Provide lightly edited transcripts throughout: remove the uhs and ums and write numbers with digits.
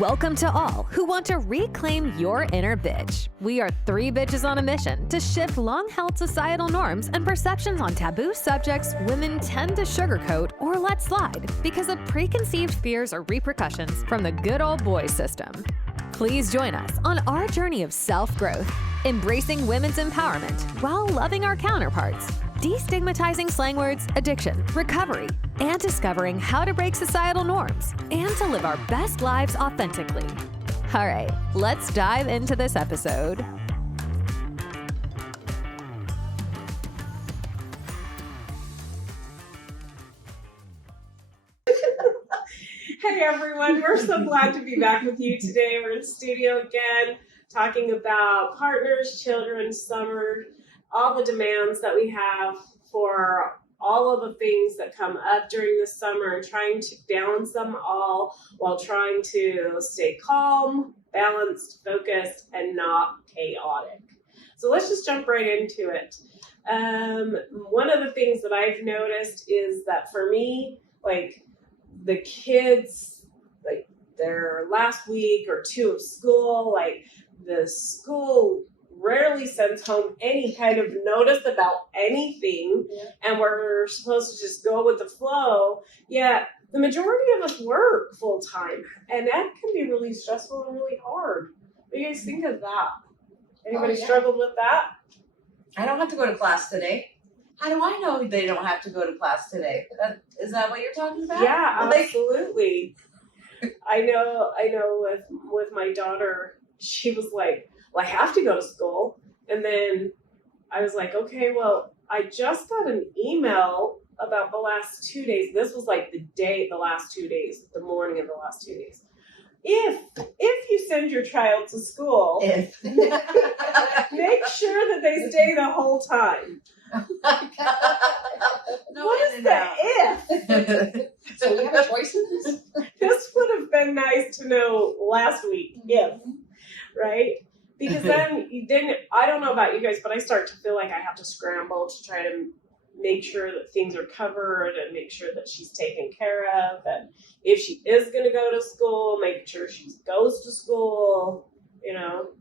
Welcome to all who want to reclaim your inner bitch. We are three bitches on a mission to shift long-held societal norms and perceptions on taboo subjects women tend to sugarcoat or let slide because of preconceived fears or repercussions from the good old boy system. Please join us on our journey of self-growth, embracing women's empowerment while loving our counterparts, destigmatizing slang words, addiction, recovery, and discovering how to break societal norms and to live our best lives authentically. All right, let's dive into this episode. Hey everyone, we're so glad to be back with you today. We're in the studio again, talking about partners, children, summer, all the demands that we have for all of the things that come up during the summer and trying to balance them all while trying to stay calm, balanced, focused, and not chaotic. So let's just jump right into it. One of the things that I've noticed is that for me, like the kids, like their last week or two of school, like the school rarely sends home any kind of notice about anything, and we're supposed to just go with the flow. Yet the majority of us work full time, and that can be really stressful and really hard. What do you guys think of that? Anybody struggled with that? I don't have to go to class today. How do I know they don't have to go to class today? Is that what you're talking about? Yeah, absolutely. I know with my daughter, she was like, well, I have to go to school. And then I was like, okay, well, I just got an email about the last 2 days. This was like the last 2 days, the morning of the last 2 days. If you send your child to school, make sure that they stay the whole time. Oh my God. No, what is the if? So we have a choice in this? This would have been nice to know last week, if, right? Because then I don't know about you guys, but I start to feel like I have to scramble to try to make sure that things are covered and make sure that she's taken care of. And if she is going to go to school, make sure she goes to school,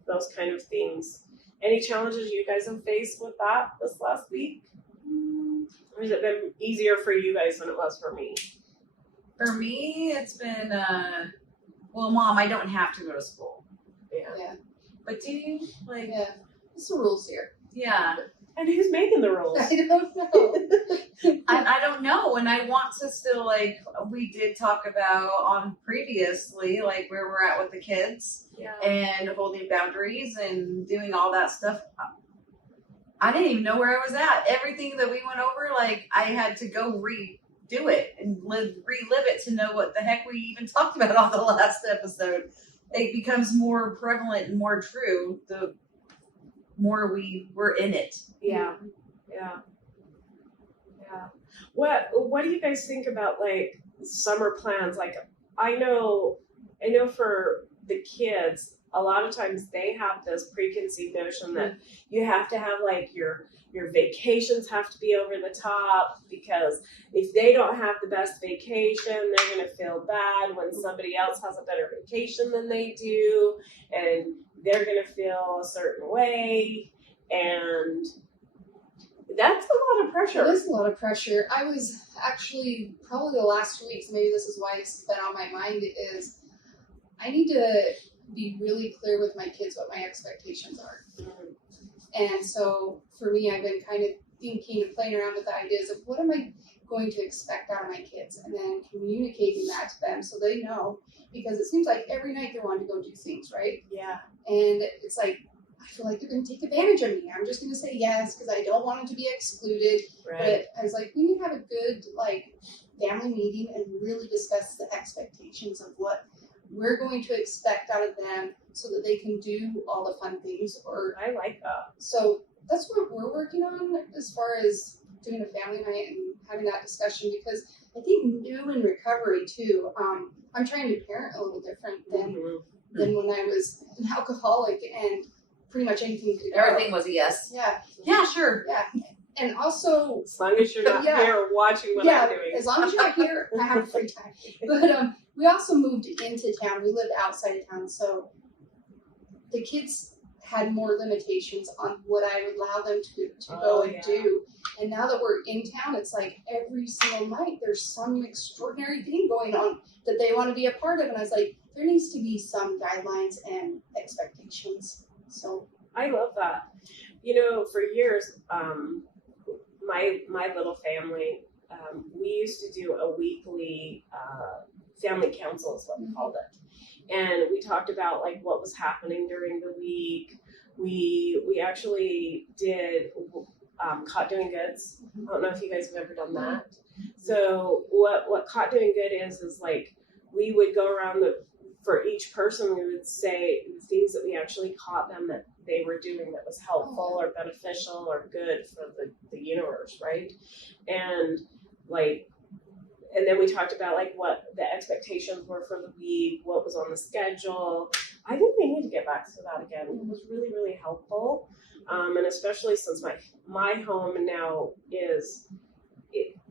those kind of things. Any challenges you guys have faced with that this last week? Or has it been easier for you guys than it was for me? For me, it's been, well, Mom, I don't have to go to school. Yeah. But do you? Like, Yeah. What's the rules here? yeah. And who's making the rules? I don't know. I don't know, and I want to still, like, we did talk about on previously, like, where we're at with the kids and holding boundaries and doing all that stuff. I didn't even know where I was at. Everything that we went over, like, I had to go redo it and relive it to know what the heck we even talked about on the last episode. It becomes more prevalent and more true the more we were in it. Yeah. What do you guys think about like summer plans? Like I know for the kids, a lot of times they have this preconceived notion that you have to have like your vacations have to be over the top, because if they don't have the best vacation, they're going to feel bad when somebody else has a better vacation than they do, and they're going to feel a certain way, and that's a lot of pressure. It is a lot of pressure. I was actually, probably the last 2 weeks, maybe this is why it's been on my mind, is I need to be really clear with my kids what my expectations are. And so for me, I've been kind of thinking and playing around with the ideas of what am I going to expect out of my kids, and then communicating that to them so they know, because it seems like every night they're wanting to go do things, right? Yeah. And it's like, I feel like they're going to take advantage of me. I'm just going to say yes because I don't want them to be excluded. Right. But I was like, we need to have a good family meeting and really discuss the expectations of what we're going to expect out of them so that they can do all the fun things. Or I like that. so that's what we're working on as far as doing a family night and having that discussion, because I think new in recovery too, I'm trying to parent a little different than when I was an alcoholic and pretty much anything could go. Everything was a yes. Yeah. Yeah, sure. Yeah. And also, As long as you're not Yeah. here watching what I'm doing. as long as you're not here, I have free time. But we also moved into town. We lived outside of town, so the kids had more limitations on what I would allow them to go and do. And now that we're in town, it's like every single night there's some extraordinary thing going on that they want to be a part of. And I was like, there needs to be some guidelines and expectations. So I love that. You know, for years, my little family, we used to do a weekly family council is what we called it. And we talked about like what was happening during the week. We actually did Caught Doing Goods. I don't know if you guys have ever done that. So what Caught Doing Good is like we would go around for each person we would say things that we actually caught them that they were doing that was helpful or beneficial or good for the universe, right? And then we talked about like what the expectations were for the week, what was on the schedule. I think we need to get back to that again. It was really, really helpful. And especially since my home now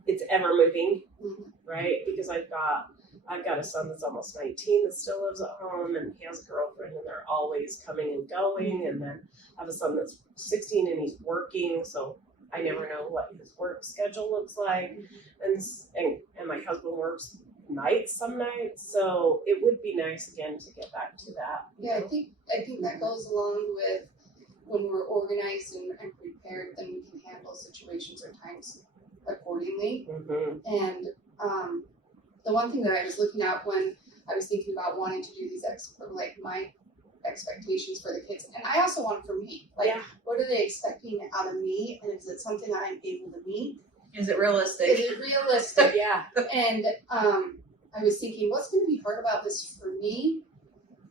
it's ever moving, right? Because I've got a son that's almost 19 that still lives at home, and he has a girlfriend, and they're always coming and going. And then I have a son that's 16 and he's working, so I never know what his work schedule looks like. And my husband works nights some nights, so it would be nice again to get back to that. yeah, I think that goes along with when we're organized and prepared, then we can handle situations or times accordingly. Mm-hmm. And the one thing that I was looking at when I was thinking about wanting to do these my expectations for the kids, and I also want it for me. Like, what are they expecting out of me, and is it something that I'm able to meet? Is it realistic? Is it realistic? Yeah. And I was thinking, what's going to be hard about this for me?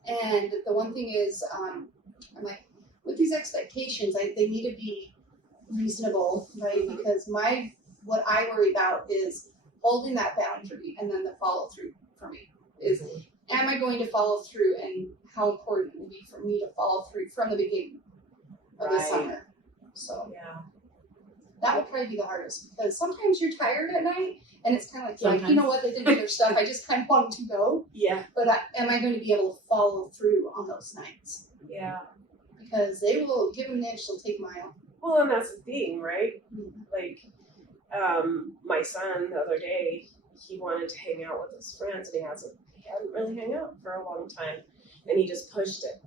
And the one thing is, I'm like, with these expectations, they need to be reasonable, right? Because what I worry about is holding that boundary and then the follow through for me is, am I going to follow through, and how important it will be for me to follow through from the beginning of the summer. So that would probably be the hardest, because sometimes you're tired at night and it's kind of like, you know what, they did do their stuff. I just kind of want them to go. Yeah. But am I going to be able to follow through on those nights? Yeah. Because they will give an inch, they'll take a mile. Well, and that's the thing, right? Mm-hmm. Like, my son the other day, he wanted to hang out with his friends, and he hadn't really hung out for a long time, and he just pushed it.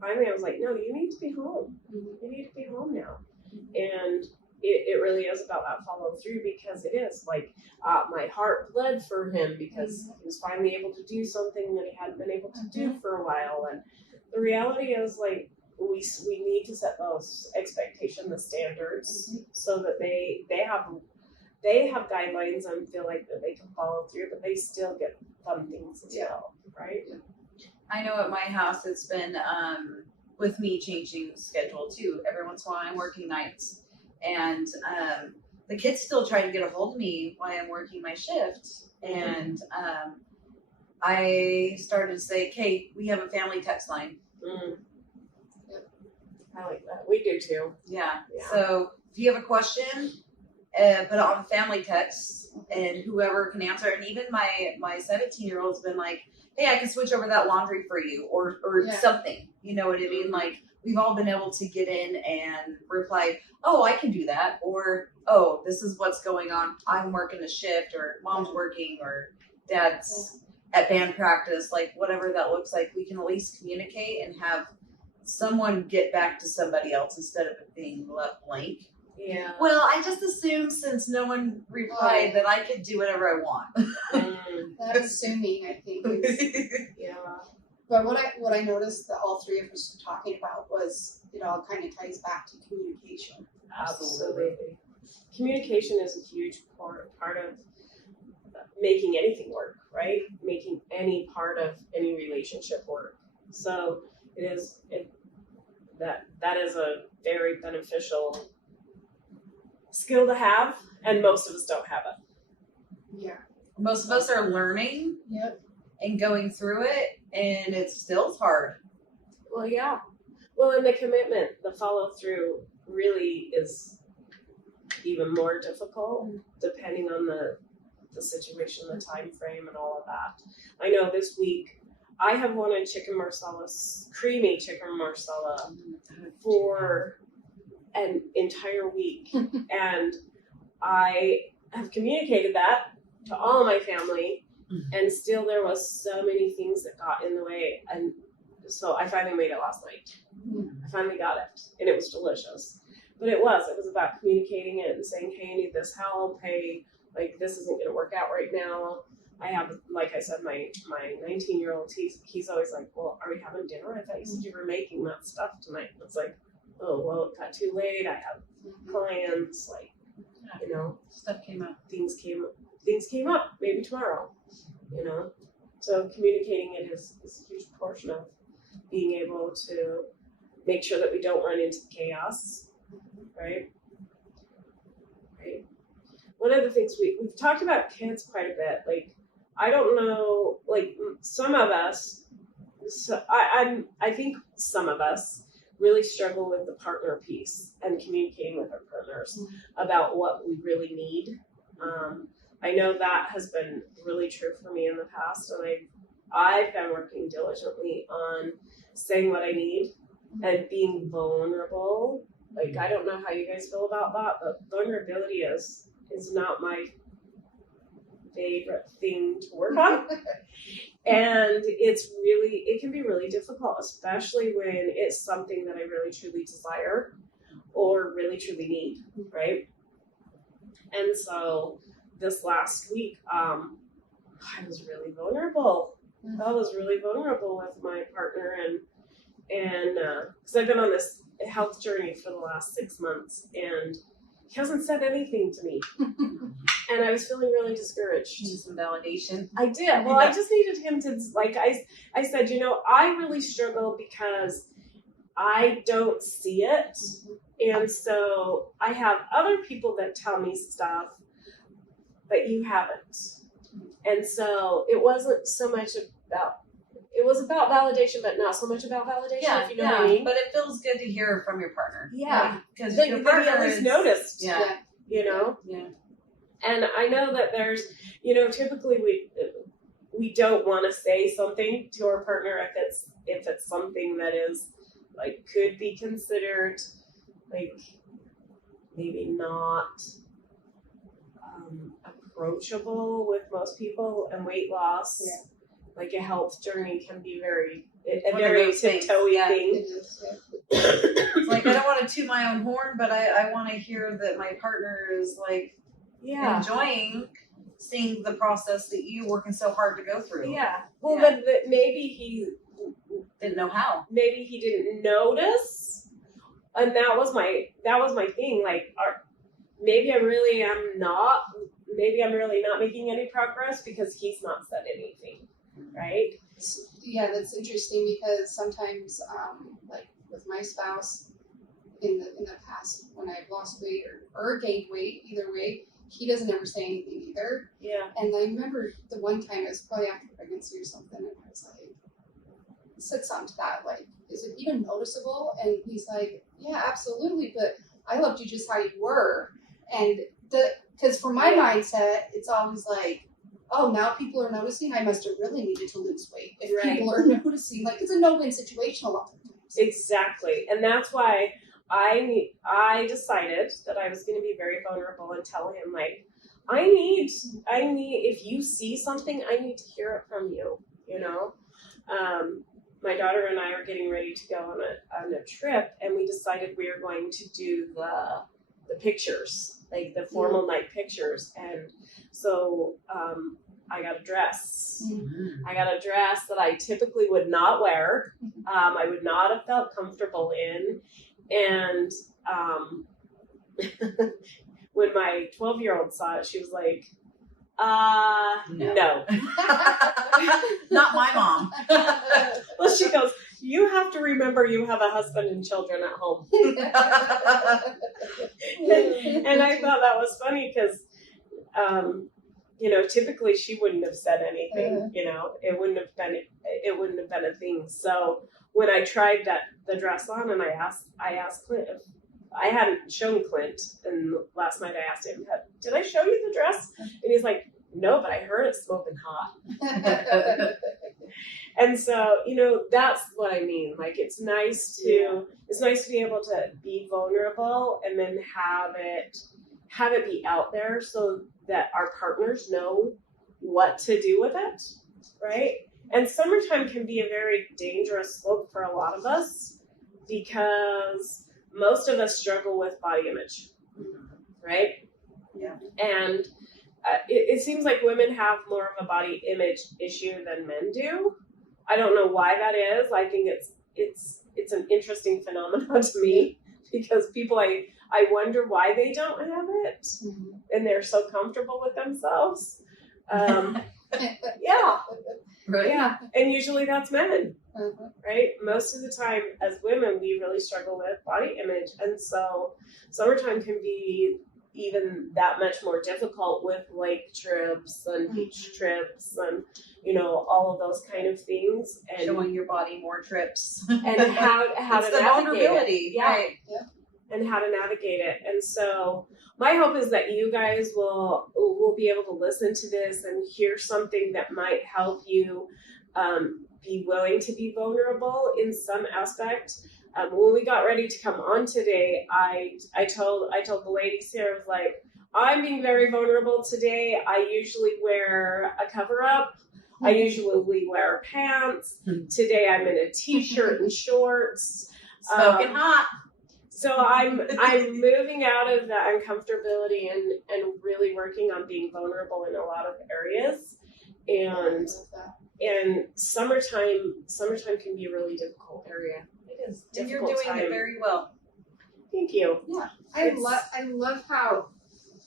Finally, I was like, no, you need to be home. You need to be home now. And it really is about that follow through, because it is like my heart bled for him because he was finally able to do something that he hadn't been able to do for a while. And the reality is, like, we need to set those expectations, the standards, so that they have guidelines and feel like that they can follow through, but they still get fun things as well, right? I know at my house it's been with me changing the schedule too. Every once in a while I'm working nights, and the kids still try to get a hold of me while I'm working my shift. And I started to say, Kate, we have a family text line. I like that. We do too. Yeah. So if you have a question, put it on family text, and whoever can answer. And even my 17-year-old's been like, hey, I can switch over that laundry for you, or something. You know what I mean? Like, we've all been able to get in and reply, oh, I can do that, or oh, this is what's going on. I'm working a shift, or mom's working, or dad's at band practice. Like, whatever that looks like, we can at least communicate and have someone get back to somebody else instead of it being left blank. Yeah. Well, I just assumed, since no one replied, that I could do whatever I want. That assuming, I think. Yeah. But what I noticed that all three of us were talking about was it all kind of ties back to communication. Absolutely. Communication is a huge part of making anything work, right? Making any part of any relationship work. So that is a very beneficial skill to have, and most of us don't have it. Yeah. Most of us are learning and going through it, and it's still hard. Well, yeah. Well, and the commitment, the follow through, really is even more difficult depending on the situation, the time frame, and all of that. I know this week I have wanted creamy chicken marsala for an entire week, and I have communicated that to all of my family, and still there was so many things that got in the way, and so I finally made it last night. I finally got it, and it was delicious. But it was about communicating it and saying, hey, I need this help. Hey, like, this isn't going to work out right now. I have, like I said, my 19-year-old, he's always like, well, are we having dinner? I thought you said you were making that stuff tonight. It's like, oh, well, it got too late. I have plans, like, you know. Stuff came up. Things came up, maybe tomorrow, you know. So communicating it is a huge portion of being able to make sure that we don't run into chaos, right? Right. One of the things we've talked about kids quite a bit. Like, I don't know, like some of us, I think some of us really struggle with the partner piece and communicating with our partners about what we really need. I know that has been really true for me in the past, and I've been working diligently on saying what I need and being vulnerable. Like, I don't know how you guys feel about that, but vulnerability is not my favorite thing to work on. And it can be really difficult, especially when it's something that I really truly desire or really truly need, right? And so this last week, I was really vulnerable. I was really vulnerable with my partner, and because I've been on this health journey for the last 6 months, and he hasn't said anything to me. And I was feeling really discouraged. Need some validation. I did. Well, I just needed him to, like, I said, you know, I really struggle because I don't see it. And so I have other people that tell me stuff, but you haven't. And so it wasn't so much about, it was about validation, but not so much about validation, if you know what I mean. But it feels good to hear from your partner. Yeah. Because That your you partner at least is noticed, Yeah. you know? Yeah. And I know that there's, you know, typically we don't want to say something to our partner if it's something that is, like, could be considered, like, maybe not approachable with most people. And weight loss, like a health journey, can be a very tiptoey thing. It is, It's like, I don't want to toot my own horn, but I want to hear that my partner is like enjoying seeing the process that you working so hard to go through. Yeah. Well, but maybe he Didn't know how. Maybe he didn't notice, and that was my thing. Like, maybe I really am not. Maybe I'm really not making any progress because he's not said anything, right? Yeah, that's interesting because sometimes, like with my spouse, in the past when I've lost weight or gained weight, either way, he doesn't ever say anything either. Yeah. And I remember the one time, it was probably after pregnancy or something, and I was like, said something to that, like, is it even noticeable? And he's like, yeah, absolutely, but I loved you just how you were. And because for my mindset, it's always like, oh, now people are noticing, I must have really needed to lose weight. If people are noticing, like, it's a no-win situation a lot of times. Exactly. And that's why I decided that I was going to be very vulnerable and tell him, like, I need, if you see something, I need to hear it from you, you know? My daughter and I are getting ready to go on a trip, and we decided we are going to do the pictures, like the formal night pictures. And so I got a dress. I got a dress that I typically would not wear. I would not have felt comfortable in. And when my 12-year-old saw it, she was like, no. Not my mom. Well, she goes, you have to remember you have a husband and children at home. And I thought that was funny because, you know, typically she wouldn't have said anything, you know, it wouldn't have been a thing. So when I tried the dress on, and I asked Clint I hadn't shown Clint, and last night I asked him, did I show you the dress? And he's like, no, but I heard it smoking hot. And so, that's what I mean. Like, it's nice to be able to be vulnerable and then have it be out there so that our partners know what to do with it, right? And summertime can be a very dangerous slope for a lot of us because most of us struggle with body image, right? Yeah. And it seems like women have more of a body image issue than men do. I don't know why that is. I think it's an interesting phenomenon to me because people, I wonder why they don't have it, and they're so comfortable with themselves. Yeah. Right. Yeah, and usually that's men, right? Most of the time, as women, we really struggle with body image, and so summertime can be even that much more difficult with lake trips and beach trips and all of those kind of things, and Showing your body more trips. and how It's to the navigate vulnerability, it. Yeah. right? And how to navigate it. And so my hope is that you guys will be able to listen to this and hear something that might help you be willing to be vulnerable in some aspect. When we got ready to come on today, I told the ladies here, I was like, I'm being very vulnerable today. I usually wear a cover up. I usually wear pants. Today I'm in a t-shirt and shorts. Smoking hot. So I'm moving out of that uncomfortability and really working on being vulnerable in a lot of areas. And summertime can be a really difficult area. It is And you're difficult doing it time. very well. Thank you. Yeah, I love how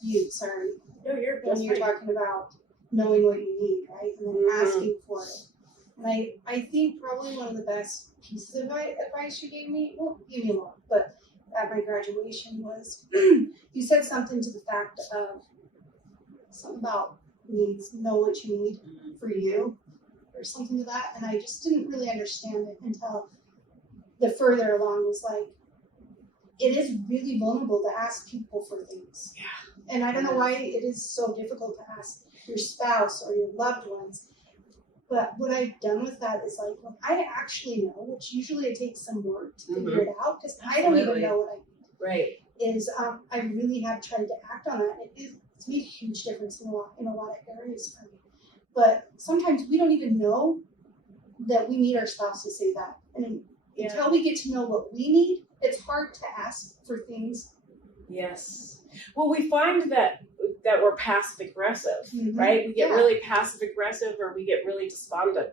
No, you're when just you're fine. talking about knowing what you need, right, and then asking for it. And I think probably one of the best pieces of advice you gave me, well, you gave me more, but at my graduation was you said something to the fact of something about needs, know what you need for you, or something to that, and I just didn't really understand it until the further along was like, it is really vulnerable to ask people for things. Yeah. And I don't know why it is so difficult to ask your spouse or your loved ones. But what I've done with that is like, when I actually know, which usually it takes some work to figure it out, because I don't even know what I need. Right. Is I really have tried to act on that. It's made a huge difference in a lot of areas for me. But sometimes we don't even know that we need our spouse to say that. And until we get to know what we need, it's hard to ask for things. Yes. Well, we find that we're passive aggressive, right? We get Yeah. really passive aggressive, or we get really despondent,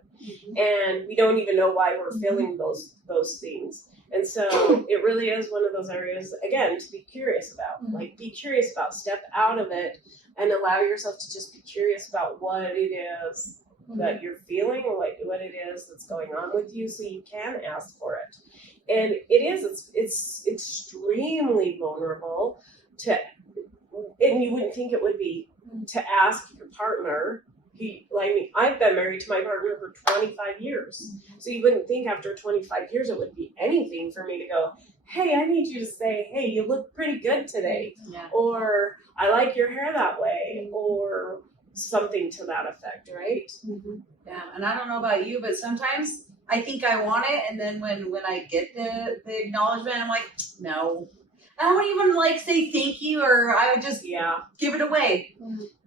and we don't even know why we're feeling those things. And so it really is one of those areas, again, to be curious about. Like, be curious about, step out of it, and allow yourself to just be curious about what it is that you're feeling, or what it is that's going on with you, so you can ask for it. And it's extremely vulnerable to, and you wouldn't think it would be, to ask your partner. I've been married to my partner for 25 years. So you wouldn't think after 25 years it would be anything for me to go, hey, I need you to say, hey, you look pretty good today. Yeah. Or I like your hair that way, or something to that effect, right? Yeah, and I don't know about you, but sometimes I think I want it, and then when I get the acknowledgement, I'm like, no. I don't even say thank you, or I would just give it away.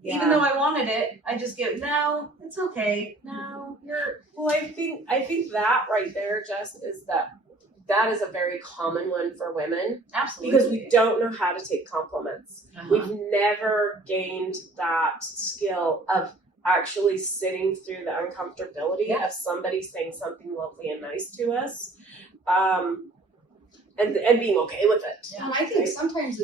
Even though I wanted it, I just give, no, it's okay. No, you're. Well, I think that right there, Jess, is that is a very common one for women. Absolutely. Because we don't know how to take compliments. We've never gained that skill of actually sitting through the uncomfortability of somebody saying something lovely and nice to us, and being okay with it. Yeah. And I think sometimes,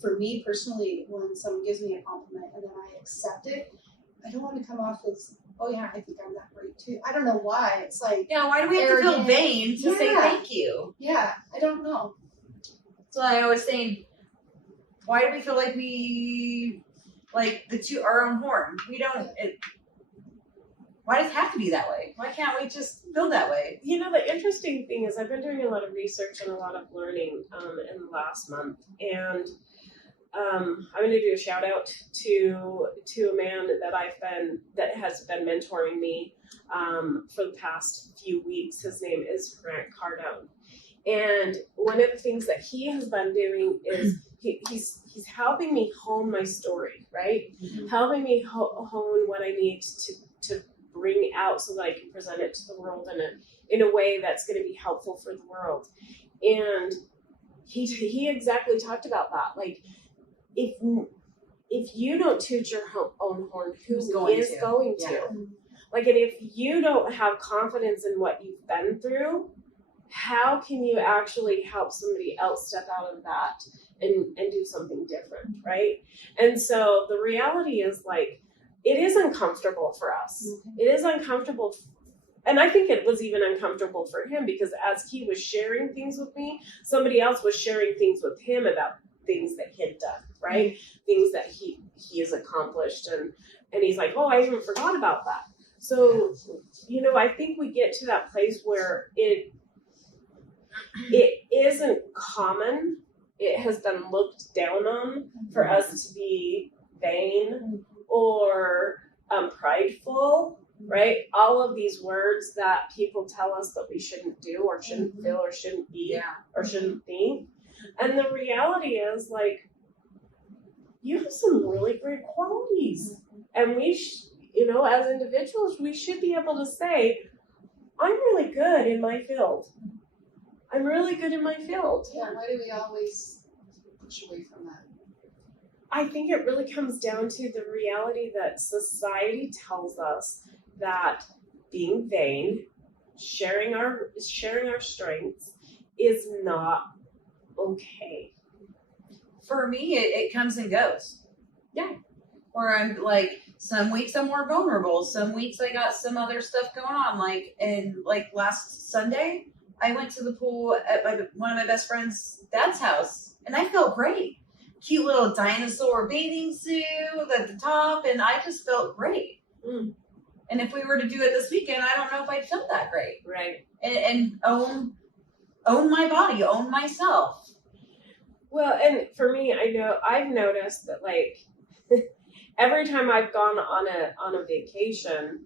for me personally, when someone gives me a compliment and then I accept it, I don't want to come off as, oh yeah, I think I'm that great too. I don't know why. It's like, yeah, why do we have to feel arrogant. vain to say thank you? Yeah, I don't know. That's why I was saying, why do we feel like we, the two our own horn? We don't. Why does it have to be that way? Why can't we just feel that way? You know, the interesting thing is I've been doing a lot of research and a lot of learning in the last month, and I'm going to do a shout out to a man that has been mentoring me for the past few weeks. His name is Grant Cardone, and one of the things that he has been doing is he's helping me hone my story, right? Mm-hmm. Helping me hone what I need to bring out so that I can present it to the world in a way that's going to be helpful for the world. And he exactly talked about that. Like, if you don't toot your own horn, who's going to? Yeah. Like, and if you don't have confidence in what you've been through, how can you actually help somebody else step out of that and do something different, right? And so the reality is, like, it is uncomfortable for us. Mm-hmm. It is uncomfortable. And I think it was even uncomfortable for him because as he was sharing things with me, somebody else was sharing things with him about things that he had done, right? Mm-hmm. Things that he has accomplished. And he's like, oh, I even forgot about that. So, you know, I think we get to that place where it isn't common. It has been looked down on for us to be vain or prideful, right? All of these words that people tell us that we shouldn't do or shouldn't feel or shouldn't be or shouldn't think. And the reality is, like, you have some really great qualities. And we, you know, as individuals, we should be able to say, I'm really good in my field. I'm really good in my field. Yeah, why do we always push away from that? I think it really comes down to the reality that society tells us that being vain, sharing our strengths is not okay. For me, it comes and goes. Yeah. Where I'm like, some weeks I'm more vulnerable. Some weeks I got some other stuff going on. Like last Sunday, I went to the pool at one of my best friend's dad's house, and I felt great. Cute little dinosaur bathing suit at the top, and I just felt great. Mm. And if we were to do it this weekend, I don't know if I'd feel that great. Right. And own my body, own myself. Well, and for me, I've noticed that, like, every time I've gone on a vacation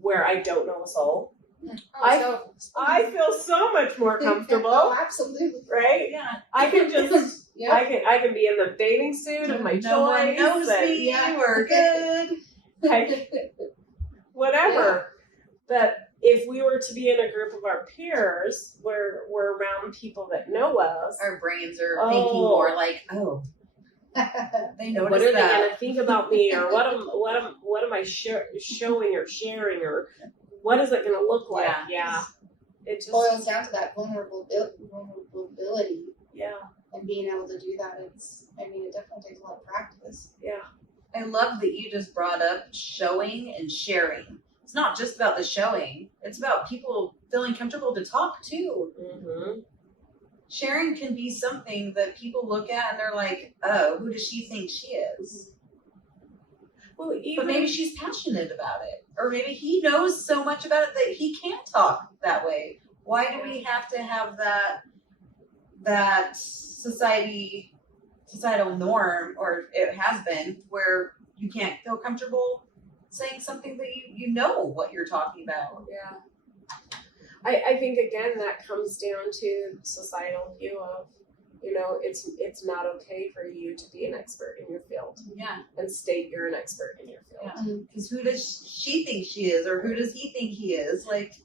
where I don't know a soul, I feel so much more comfortable. Oh, absolutely. Right? Yeah. I can just Yeah. I can be in the bathing suit of my choice. No one knows me. Yeah. We're good. Whatever. But if we were to be in a group of our peers, where we're around people that know us, Our brains are thinking more like, oh, they noticed what are they that. going to think about me, or what am I showing or sharing, or what is it going to look like? Yeah. It just boils down to that vulnerability. Yeah. And being able to do that, it definitely takes a lot of practice. Yeah. I love that you just brought up showing and sharing. It's not just about the showing. It's about people feeling comfortable to talk too. Mm-hmm. Sharing can be something that people look at and they're like, oh, who does she think she is? Well, But maybe she's passionate about it. Or maybe he knows so much about it that he can't talk that way. Why do we have to have that societal norm, or it has been, where you can't feel comfortable saying something that you know what you're talking about? Yeah. I think, again, that comes down to societal view of, you know, it's not okay for you to be an expert in your field Yeah. and state you're an expert in your field. Yeah. Because who does she think she is, or who does he think he is? Like,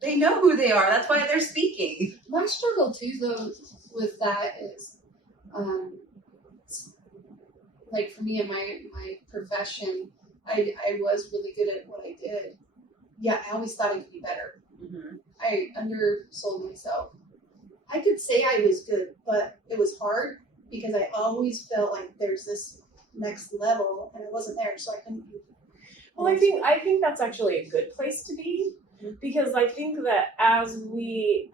they know who they are. That's why they're speaking. My struggle too, though, with that is, like for me in my profession, I was really good at what I did. Yeah, I always thought I could be better. Mm-hmm. I undersold myself. I could say I was good, but it was hard because I always felt like there's this next level, and it wasn't there, so I couldn't. Well, I think that's actually a good place to be, because I think that as we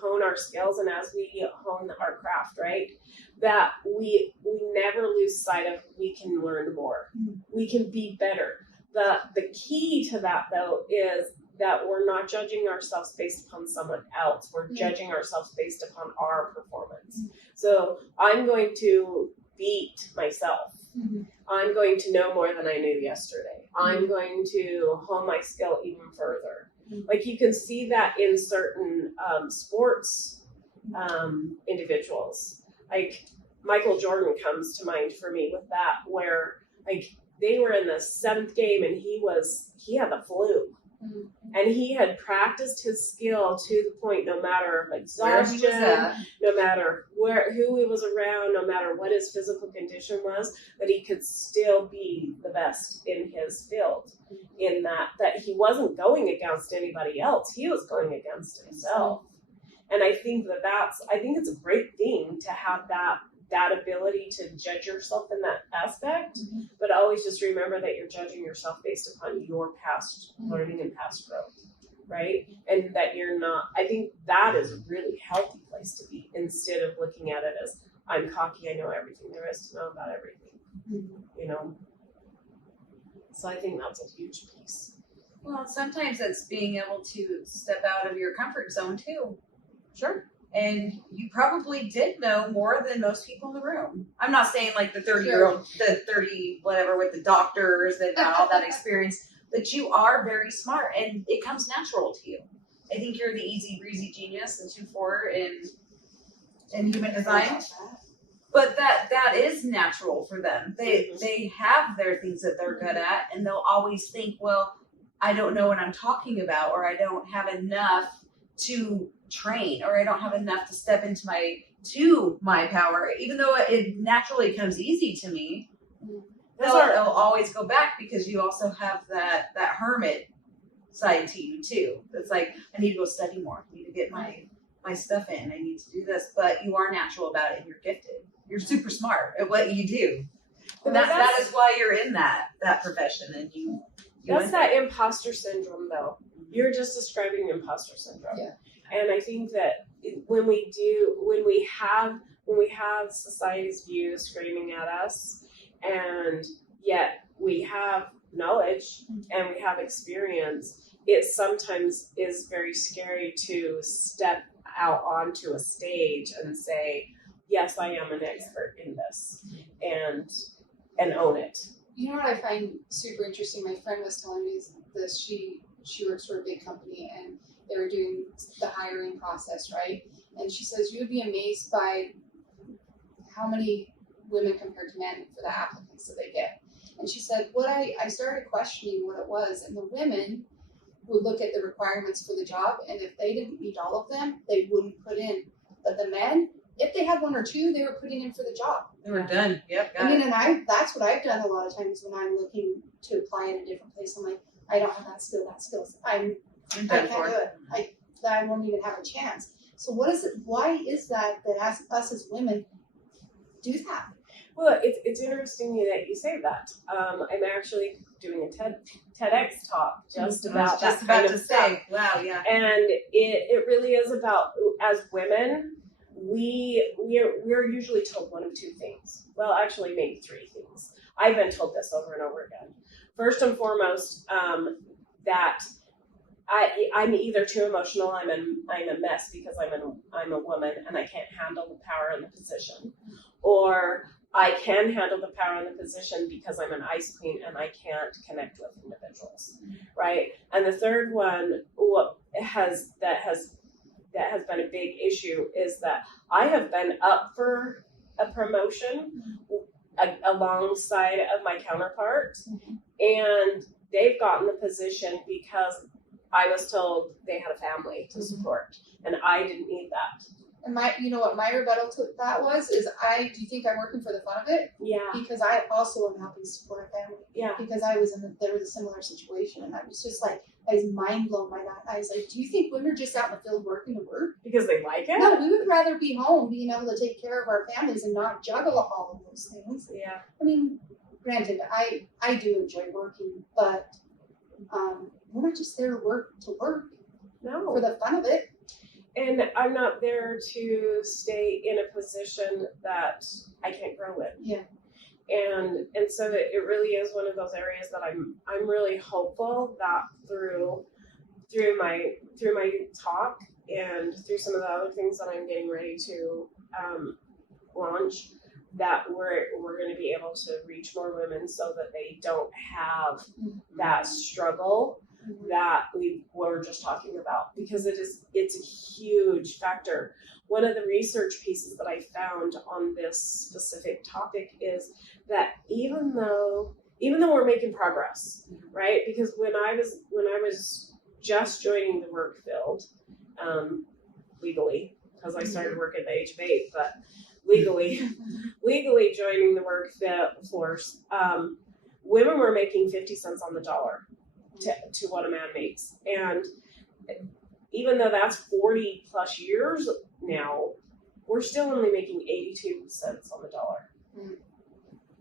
hone our skills and as we hone our craft, right, that we never lose sight of we can learn more, we can be better. the key to that though is that we're not judging ourselves based upon someone else. We're judging ourselves based upon our performance. So I'm going to beat myself. I'm going to know more than I knew yesterday. I'm going to hone my skill even further. Like you can see that in certain sports individuals. Like Michael Jordan comes to mind for me with that, where like they were in the 7th game and he had the flu. And he had practiced his skill to the point, no matter exhaustion, no matter who he was around, no matter what his physical condition was, that he could still be the best in his field. In that he wasn't going against anybody else, he was going against himself. And I think I think it's a great thing to have that ability to judge yourself in that aspect, but always just remember that you're judging yourself based upon your past learning and past growth, right? And that you're not, I think that is a really healthy place to be, instead of looking at it as, I'm cocky, I know everything there is to know about everything, you know? So I think that's a huge piece. Well, sometimes it's being able to step out of your comfort zone too. Sure. And you probably did know more than most people in the room. I'm not saying like the 30-year-old, the 30 whatever with the doctors that got all that experience, but you are very smart and it comes natural to you. I think you're the easy breezy genius, the 2-4 in human design. But that is natural for them. They have their things that they're good at, and they'll always think, well, I don't know what I'm talking about, or I don't have enough to train, or I don't have enough to step into my power, even though it naturally comes easy to me. They'll always go back, because you also have that hermit side to you too. It's like, I need to go study more. I need to get my stuff in. I need to do this. But you are natural about it, and you're gifted. You're super smart at what you do. And that is why you're in that profession, and you that's that imposter syndrome though. You're just describing imposter syndrome. Yeah. And I think that when we have society's views screaming at us, and yet we have knowledge and we have experience, it sometimes is very scary to step out onto a stage and say, yes, I am an expert in this, and own it. You know what I find super interesting? My friend was telling me this. She works for a big company, and they were doing the hiring process, right? And she says, you would be amazed by how many women compared to men for the applicants that they get. And she said, I started questioning what it was, and the women would look at the requirements for the job, and if they didn't meet all of them, they wouldn't put in. But the men, if they had 1 or 2, they were putting in for the job. They were done. Yep. And that's what I've done a lot of times when I'm looking to apply in a different place. I'm like, I don't have that skill. I can't do it. I won't even have a chance. So what is it? Why is that us as women do that? Well, it's interesting that you say that. I'm actually doing a TEDx talk just about that kind of stuff. Wow, yeah. And it really is about, as women, we're usually told one of 2 things. Well, actually, maybe 3 things. I've been told this over and over again. First and foremost, that I'm either too emotional, I'm a mess because I'm a woman and I can't handle the power and the position, or I can handle the power and the position because I'm an ice queen and I can't connect with individuals, right? And the third one, that has been a big issue, is that I have been up for a promotion alongside of my counterpart, and they've gotten the position because I was told they had a family to support, and I didn't need that. And you know what my rebuttal to that was, is do you think I'm working for the fun of it? Yeah. Because I also am helping support a family. Yeah. Because there was a similar situation, and I was just like, I was mind blown by that. I was like, do you think women are just out in the field working to work? Because they like it? No, we would rather be home being able to take care of our families and not juggle all of those things. Yeah. I mean, granted, I do enjoy working, but we're not just there to work. No. For the fun of it. And I'm not there to stay in a position that I can't grow in. Yeah. And so it really is one of those areas that I'm really hopeful that through my talk and through some of the other things that I'm getting ready to launch, that we're going to be able to reach more women so that they don't have that struggle that we were just talking about, because it's a huge factor. One of the research pieces that I found on this specific topic is that even though we're making progress, right? Because when I was just joining the work field, legally, because I started work at the age of 8, but legally joining the workforce, women were making 50 cents on the dollar to what a man makes. And even though that's 40 plus years now, we're still only making 82 cents on the dollar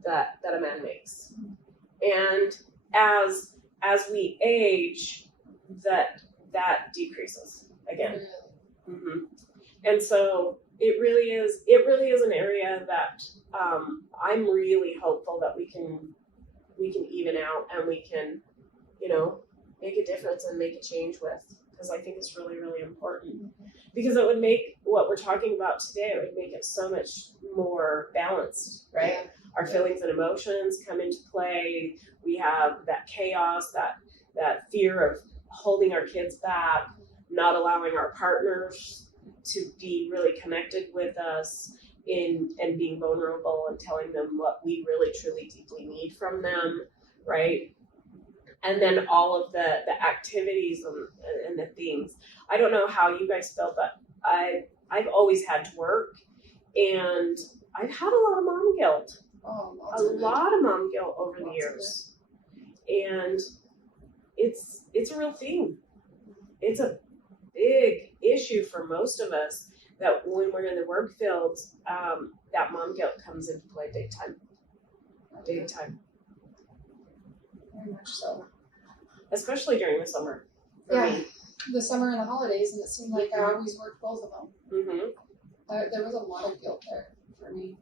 that a man makes. And as we age, that decreases again. And so it really is an area that I'm really hopeful that we can even out, and we can, make a difference and make a change with, because I think it's really, really important. Because it would make what we're talking about today, it would make it so much more balanced, right? Yeah. Our feelings and emotions come into play. We have that chaos, that fear of holding our kids back, not allowing our partners to be really connected with us and being vulnerable and telling them what we really, truly, deeply need from them, right? And then all of the activities and the things. I don't know how you guys feel, but I've always had to work, and I've had a lot of mom guilt. A lot of mom guilt over the years. And it's a real thing. It's a big issue for most of us, that when we're in the work field, that mom guilt comes into play big time. Big time. Very much so. Especially during the summer. For me. The summer and the holidays, and it seemed like I always worked both of them. There was a lot of guilt there for me.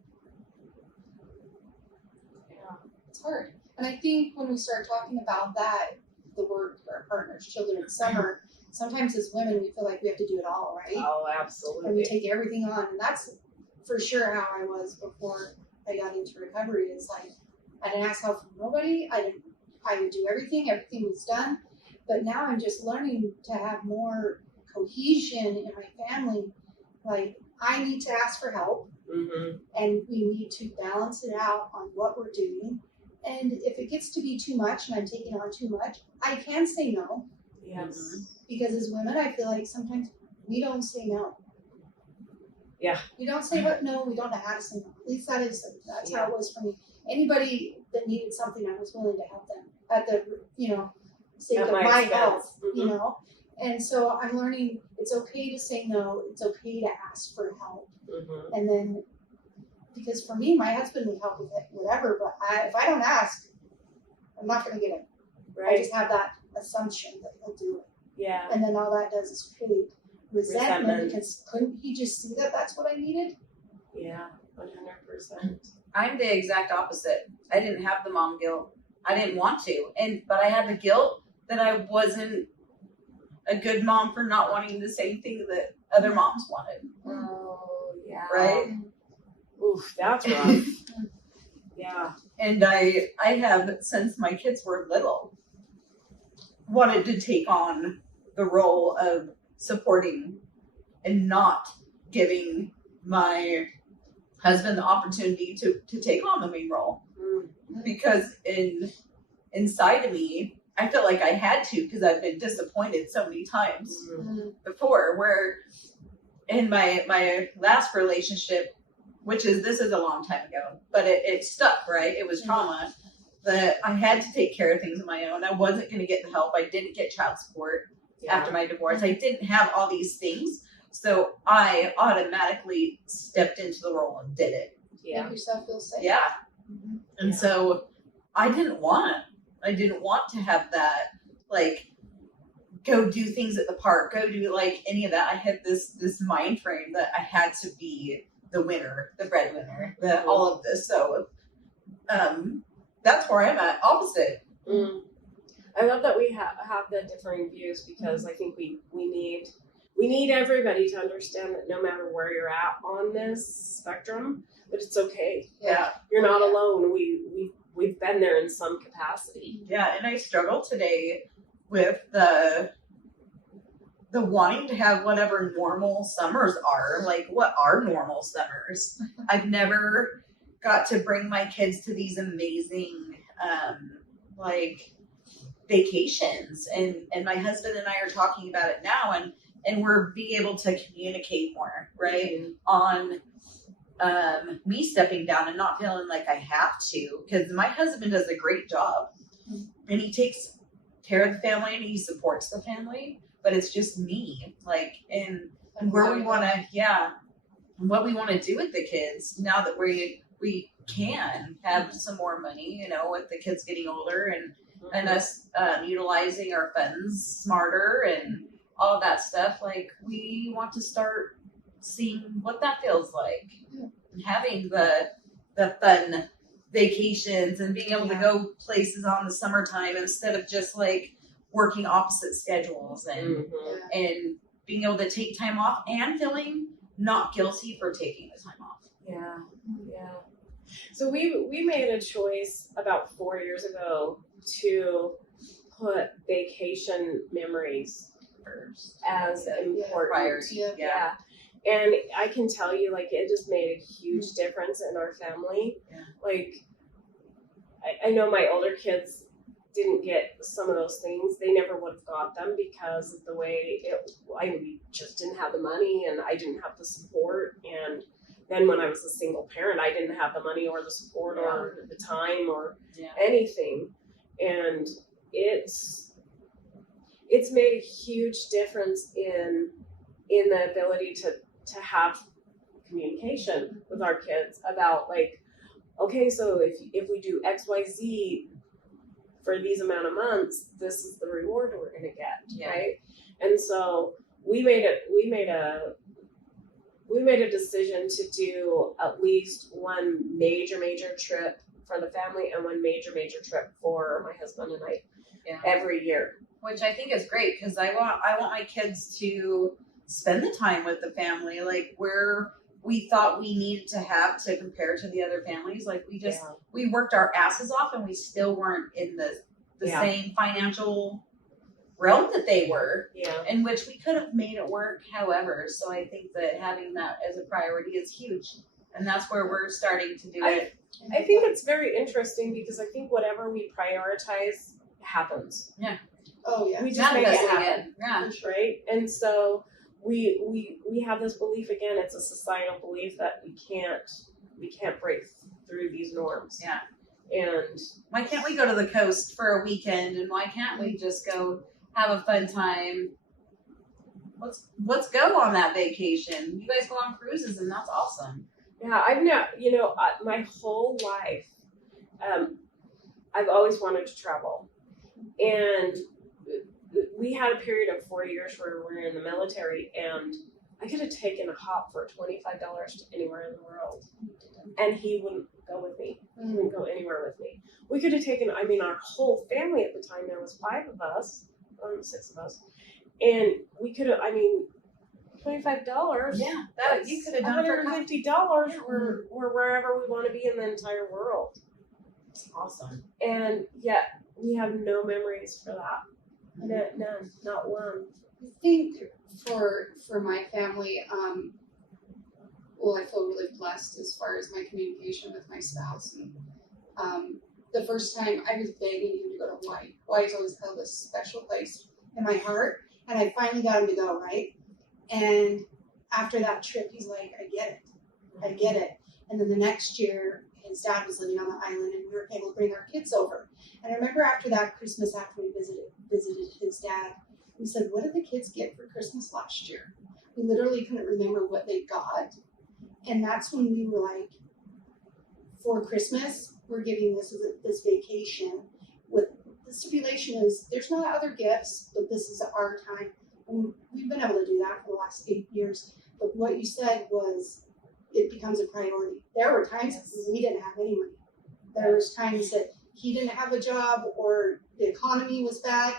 Yeah. It's hard. And I think when we start talking about that, the work, our partners, children, summer, sometimes as women we feel like we have to do it all, right? Oh, And we absolutely. take everything on. And that's for sure how I was before I got into recovery. It's like I didn't ask help from nobody. I would do everything. Everything was done. But now I'm just learning to have more cohesion in my family. Like, I need to ask for help, and we need to balance it out on what we're doing. And if it gets to be too much and I'm taking on too much, I can say no. Yes. Because as women, I feel like sometimes we don't say no. Yeah. We don't say no, we don't know how to say no. At least that's how it was for me. Anybody that needed something, I was willing to help them at the, sake At of my my expense. help, And so I'm learning it's okay to say no, it's okay to ask for help. And then, because for me, my husband would help with it, whatever, but if I don't ask, I'm not going to get it. I Right. just have that assumption that he'll do it. Yeah. And then all that does is create resentment Resentment. because couldn't he just see that that's what I needed? Yeah. 100%. I'm the exact opposite. I didn't have the mom guilt. I didn't want to, but I had the guilt that I wasn't a good mom for not wanting the same thing that other moms wanted. Oh, yeah. Right? Oof, that's rough. Yeah. And I have, since my kids were little, wanted to take on the role of supporting and not giving my husband the opportunity to take on the main role. Because inside of me, I felt like I had to, because I've been disappointed so many times before, where in my last relationship, this is a long time ago, but it stuck, right? It was trauma that I had to take care of things on my own. I wasn't going to get the help. I didn't get child support after my divorce. I didn't have all these things. So I automatically stepped into the role and did it. Yeah. Make yourself feel safe. Yeah. And so I didn't want to have that, like, go do things at the park, go do like any of that. I had this mind frame that I had to be the winner, the breadwinner, all of this. So that's where I'm at. Opposite. I love that we have the differing views because I think we need everybody to understand that no matter where you're at on this spectrum, that it's okay. Yeah. You're not alone. We've been there in some capacity. Yeah, and I struggle today with the wanting to have whatever normal summers are. Like, what are normal summers? I've never got to bring my kids to these amazing vacations, and my husband and I are talking about it now, and we're being able to communicate more, right? On me stepping down and not feeling like I have to, because my husband does a great job and he takes care of the family and he supports the family, but it's just me, and where we want to, what we want to do with the kids now that we can have some more money, with the kids getting older and us utilizing our funds smarter and all of that stuff. Like, we want to start seeing what that feels like, and having the fun vacations and being able to go places on the summertime instead of just working opposite schedules and being able to take time off and feeling not guilty for taking the time off. Yeah. So we made a choice about 4 years ago to put vacation memories first as important. Priority. Yeah. And I can tell you, it just made a huge difference in our family. Yeah. I know my older kids didn't get some of those things. They never would have got them because of the way we just didn't have the money and I didn't have the support. And then when I was a single parent, I didn't have the money or the support or the time or anything. And it's made a huge difference in the ability to have communication with our kids about okay, so if we do XYZ for these amount of months, this is the reward we're going to get, right? And so we made a decision to do at least one major trip for the family and one major trip for my husband and I every year. Which I think is great because I want my kids to spend the time with the family, where we thought we needed to have to compare to the other families. We worked our asses off and we still weren't in the same financial realm that they were, in which we could have made it work however. So I think that having that as a priority is huge. And that's where we're starting to do it. I think it's very interesting because I think whatever we prioritize happens. Yeah. Oh yeah. We just make it Manifesting happen. Yeah. Right? And so we have this belief, again, it's a societal belief that we can't break through these norms. Yeah. And why can't we go to the coast for a weekend, and why can't we just go have a fun time? Let's go on that vacation. You guys go on cruises and that's awesome. Yeah, I've not, my whole life, I've always wanted to travel. And we had a period of 4 years where we were in the military, and I could have taken a hop for $25 to anywhere in the world. And he wouldn't go with me. He wouldn't go anywhere with me. We could have taken, our whole family at the time, there was 6 of us. And we could have, $25. Yeah, that you could have done for $150 or wherever we want to be in the entire world. Awesome. And yet we have no memories for that. None, not one. I think for my family, I feel really blessed as far as my communication with my spouse. And the first time I was begging him to go to Hawaii. Hawaii's always held a special place in my heart, and I finally got him to go, right? And after that trip, he's like, I get it. And then the next year, his dad was living on the island, and we were able to bring our kids over. And I remember after that Christmas, after we visited his dad, we said, what did the kids get for Christmas last year? We literally couldn't remember what they got. And that's when we were like, for Christmas, we're giving this vacation. With the stipulation is there's no other gifts, but this is our time. And we've been able to do that for the last 8 years. But what you said was it becomes a priority. There were times we didn't have any money. There was times that he didn't have a job or the economy was bad,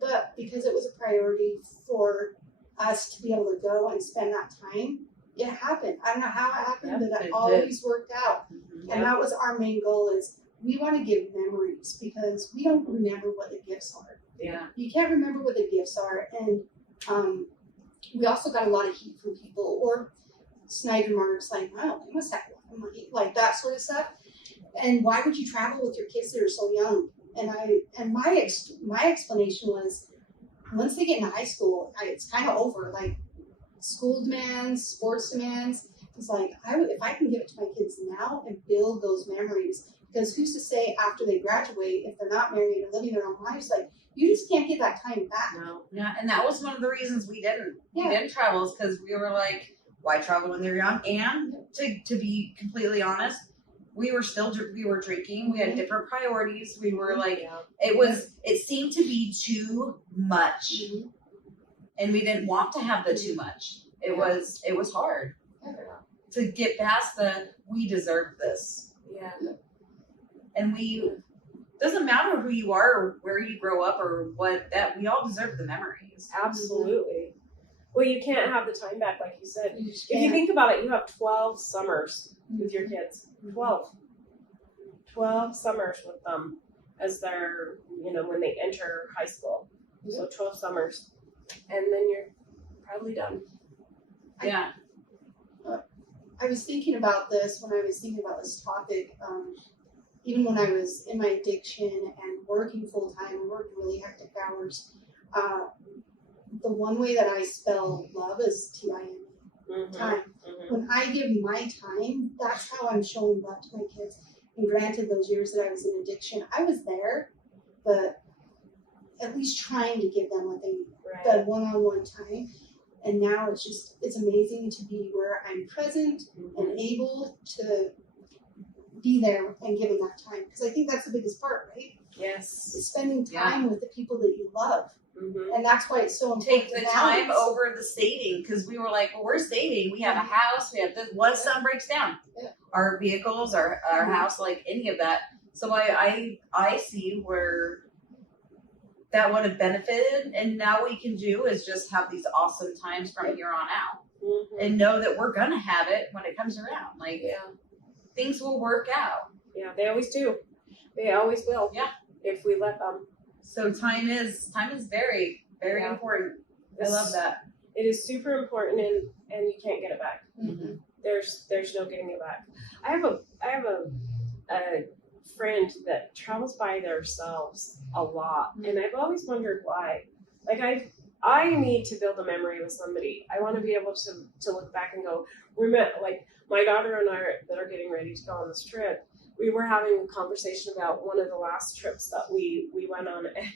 but because it was a priority for us to be able to go and spend that time, it happened. I don't know how it happened, but it it always worked out. Mhm. And that was our main goal is we want to give memories because we don't remember what the gifts are. Yeah. You can't remember what the gifts are. And we also got a lot of heat from people or snide remarks like, wow, they must have a lot of money, like that sort of stuff. And why would you travel with your kids that are so young? And my explanation was, once they get into high school, it's kind of over. Like school demands, sports demands. It's like if I can give it to my kids now and build those memories, because who's to say after they graduate, if they're not married or living their own lives, like you just can't get that time back. No. Yeah, and that was one of the reasons we didn't travel, is because we were like, why travel when they're young? And to be completely honest, we were drinking. We had different priorities. We were like, it seemed to be too much, and we didn't want to have the too much. It was hard to get past we deserve this. Yeah. And doesn't matter who you are or where you grow up or we all deserve the memories. Absolutely. Well, you can't have the time back, like you said. You just If you can't. think about it, you have 12 summers with your kids. 12 summers with them as they're, when they enter high school. So 12 summers. And then you're probably done. Yeah. I was thinking about this when I was thinking about this topic. Even when I was in my addiction and working full time and working really hectic hours, the one way that I spell love is TIME, time. When I give my time, that's how I'm showing love to my kids. And granted, those years that I was in addiction, I was there, but at least trying to give them what they need, the one-on-one time. And now it's amazing to be where I'm present and able to be there and give them that time. Because I think that's the biggest part, right? Yes. Is spending time with the people that you love. Mm-hmm. And that's why it's so important. Take the to time balance. over the saving, because we were like, well, we're saving. We have a house. We have this. What if something breaks down? Yeah. Our vehicles, our house, like any of that. So I see where that would have benefited, and now we can do is just have these awesome times from here on out, and know that we're gonna have it when it comes around. Like things will work out. Yeah, they always do. They always will. Yeah. If we let them. So time is very, very important. I love that. It is super important, and you can't get it back. Mm-hmm. There's no getting it back. I have a friend that travels by themselves a lot, and I've always wondered why. Like I need to build a memory with somebody. I want to be able to look back and go, like my daughter and I that are getting ready to go on this trip. We were having a conversation about one of the last trips that we went on, and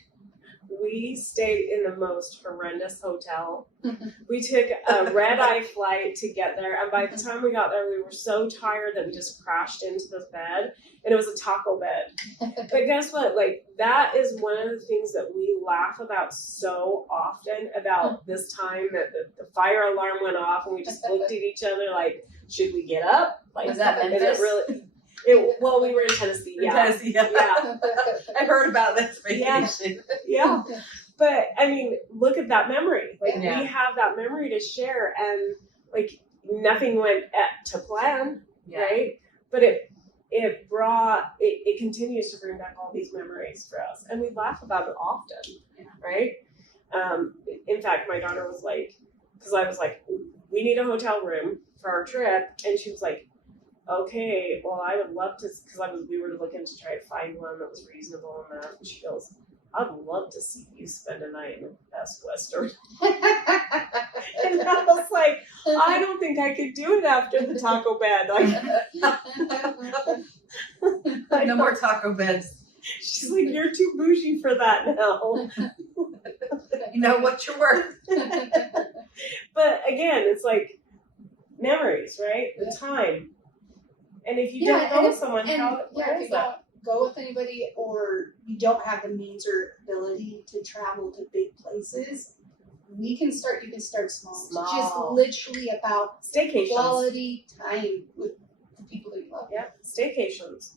we stayed in the most horrendous hotel. We took a red-eye flight to get there, and by the time we got there, we were so tired that we just crashed into the bed, and it was a taco bed. But guess what? Like, that is one of the things that we laugh about so often, about this time that the fire alarm went off, and we just looked at each other like, should we get up? Like, Was that is Memphis? it really... well, we were in Tennessee, yeah. Yeah. I heard about this vacation. Yeah. But I mean, look at that memory. Like Yeah. we have that memory to share, and like nothing went to plan, right? But it continues to bring back all these memories for us, and we laugh about it often, right? In fact, my daughter was like, because I was like, we need a hotel room for our trip, and she was like, okay, well, I would love to, because we were looking to try to find one that was reasonable and that. And she goes, I'd love to see you spend a night in the Best Western. And I was like, I don't think I could do it after the taco bed. Like, No more taco beds. she's like, you're too bougie for that now. You know what you're worth. But again, it's like memories, right? The time. And if you don't go with someone, what if is you that? don't go with anybody or you don't have the means or ability to travel to big places, you can start small. Just literally about Staycations. quality time with the people that you love. Yep, staycations.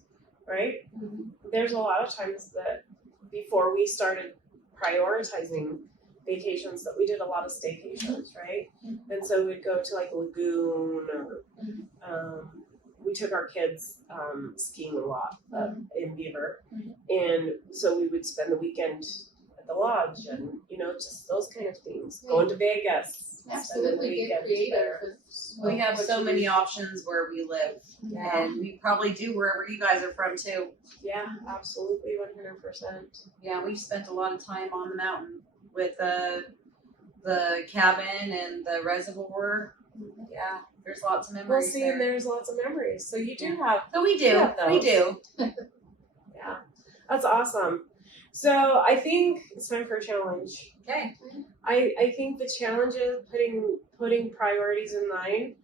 right? Mhm. There's a lot of times that before we started prioritizing vacations that we did a lot of staycations, right? And so we'd go to like Lagoon or we took our kids skiing a lot in Beaver. And so we would spend the weekend at the lodge and, just those kind of things. Going to Vegas. spending the Absolutely get weekend creative there. with We have what so you many do. options where we live, Yeah. and we probably do wherever you guys are from too. Yeah, absolutely, 100%. Yeah, we spent a lot of time on the mountain with the cabin and the reservoir. Yeah, there's lots of Well, memories see, there. and there's lots of memories. So you do have, So we do, Yeah, we those. do. yeah, that's awesome. So I think it's time for a challenge. Okay. I think the challenge is putting priorities in mind,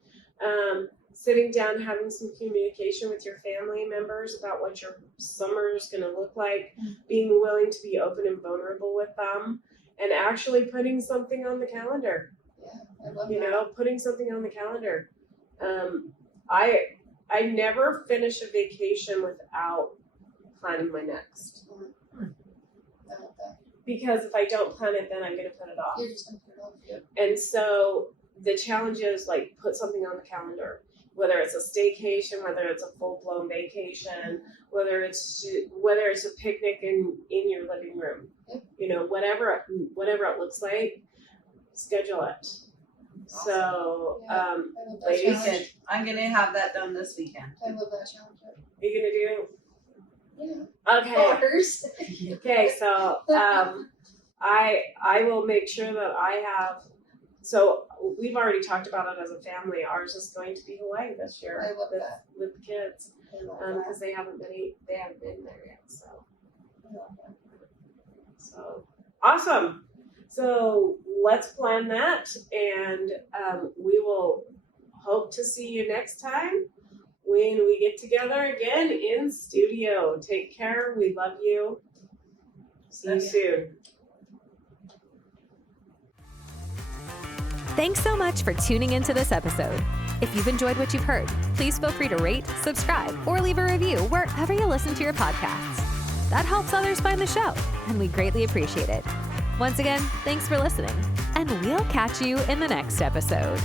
sitting down, having some communication with your family members about what your summer is going to look like, being willing to be open and vulnerable with them, and actually putting something on the calendar. I love that. Putting something on the calendar. I never finish a vacation without planning my next. I love that. Because if I don't plan it, then I'm going to put it off. You're just gonna put it off. Yep. And so the challenge is like put something on the calendar, whether it's a staycation, whether it's a full blown vacation, whether it's a picnic in your living room, whatever it looks like, schedule it. So, Yeah. I love that ladies, challenge. Weekend. I'm gonna have that done this weekend. I love that challenge. you're gonna do Yeah. okay. Of course. Okay, so I will make sure that I have. So we've already talked about it as a family. Ours is going to be Hawaii this year I love that. with the kids I love that. because they haven't been there yet. So I love that. so awesome. So let's plan that, and we will hope to see you next time when we get together again in studio. Take care. We love you. See you Love you. soon. Thanks so much for tuning into this episode. If you've enjoyed what you've heard, please feel free to rate, subscribe, or leave a review wherever you listen to your podcasts. That helps others find the show, and we greatly appreciate it. Once again, thanks for listening, and we'll catch you in the next episode.